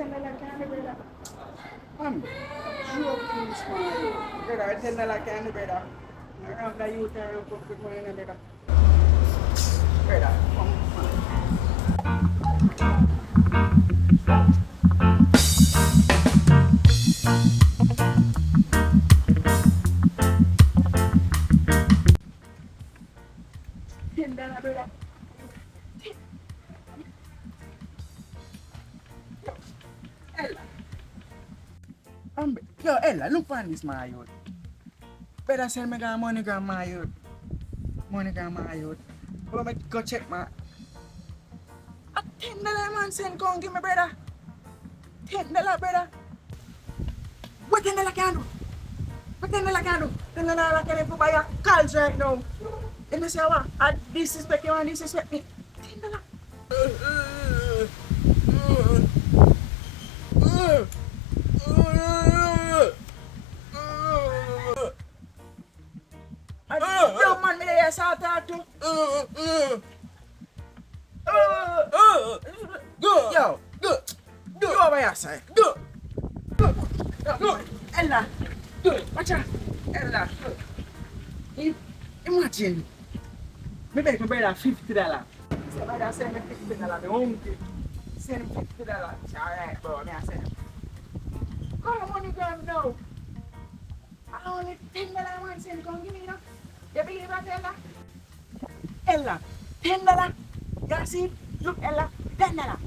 $10 candy, brother. Joking, smile. Brother, $10 candy, brother. Around the youth, I put good money in the brother. Brother, come $10, brother. Ella. Yo, Ella, look on this, my youth. Better send me got money, my youth. Money, my youth. Go me go check my. A $10 man send go and give me, brother. $10, brother. What $10 can do? What $10 can do? $10 can do buy a calls right now. And I say what? I disrespect you and disrespect me. $10. Yo man, me there saw talk to. Yo, go over here, sir. Go. Ella, watch out. Ella, imagine. Me beg my brother $50. So my brother send me $50. Me hungry. Send him $50. Alright, bro. Me I send him. Call money gram now. I only $10 man send come give me now. You believe that, Ella? Ella, $10. You see it? Look, Ella, $10.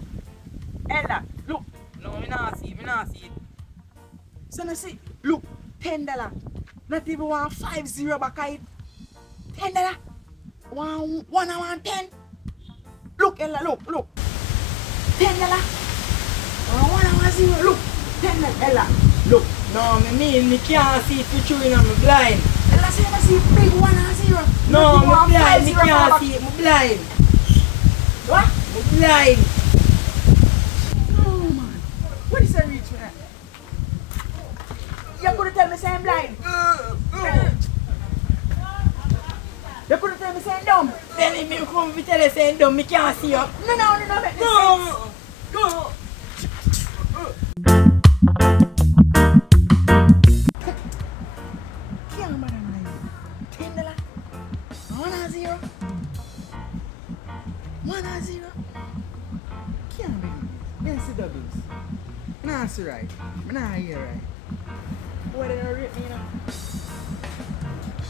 Ella, look. No, me not see it. So you see, look, $10. Not even 150 back at it. $10. One and 110. Look, Ella, look. $10. One and 10. Look, $10. Ella, look. No, me can't see it for sure, I'm blind. Ella say I see big 1 and 0. No, I'm blind, me can't see it, I'm blind. What? I'm blind. No, man. What is that reach, man? You could tell me say I'm blind. You could tell me say I'm dumb. Tell me come to tell you saying dumb, me can't see you. No, make sense. Can't bother me. $10. 1 and 0. 1 and 0. Can't be. Then see doubles. Nah, see right. Nah, hear right. Boy, they don't rate me, you know.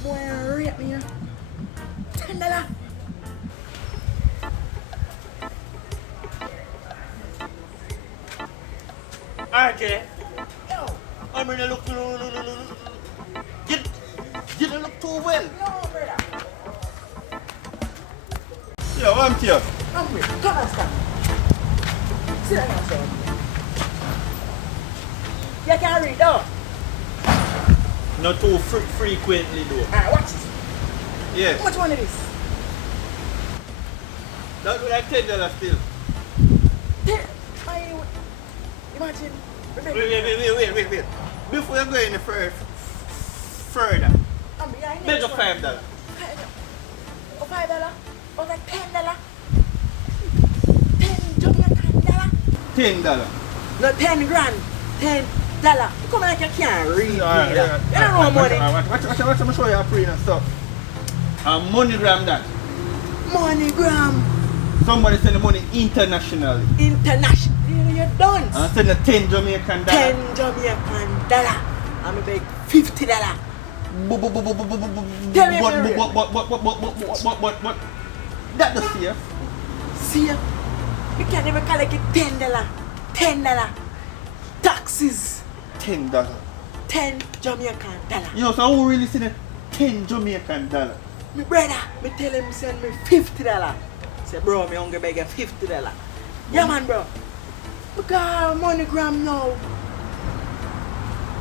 Boy, they don't rate me, you know. $10. Okay. Yo. I'm gonna look. You don't look too well. No, brother. Yeah, I'm here. I'm with. Come on, stop. Sit down, son. You can read, though. Not too frequently, though. Alright, watch this. Yes. How much money this? That would like $10 still. Imagine. Wait. Before you go any further, I'm behind beg you. a $5. Oh, $5? Oh, like $10? 10 Jamaican dollar? $10. No, 10 grand. $10. Come like you can't read. Alright, You don't know money. Watch, I'm show you a print and stuff. MoneyGram that. MoneyGram. Somebody send the money internationally. International. You're done. And send the 10 Jamaican dollar. 10 Jamaican dollar. I'm a big $50. Tell me But that the safe. See ya. You can't even collect it $10. $10. Taxes. $10. 10 Jamaican dollar. You know, so who really send the 10 Jamaican dollar? My brother, me tell him send me $50. Say, bro, me hungry beg you $50. Yeah, man, bro. Because MoneyGram now.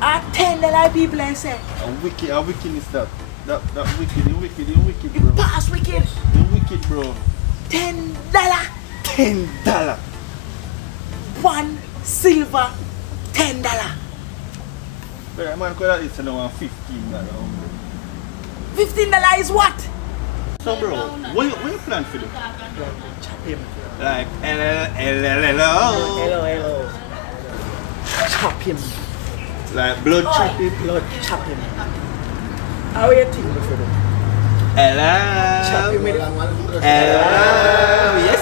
At $10 people I say. A wicked is that. That wicked, You bro. pass wicked. You wicked, bro. $10. $10. 1 silver $10. But man, could that is now $15. $15 is what? So, bro, what you plan for this? Chat him. Like, hello. Hello. chop him. Like blood chop it. Blood chop him. How you think, my friend? Hello. Chop him with Hello.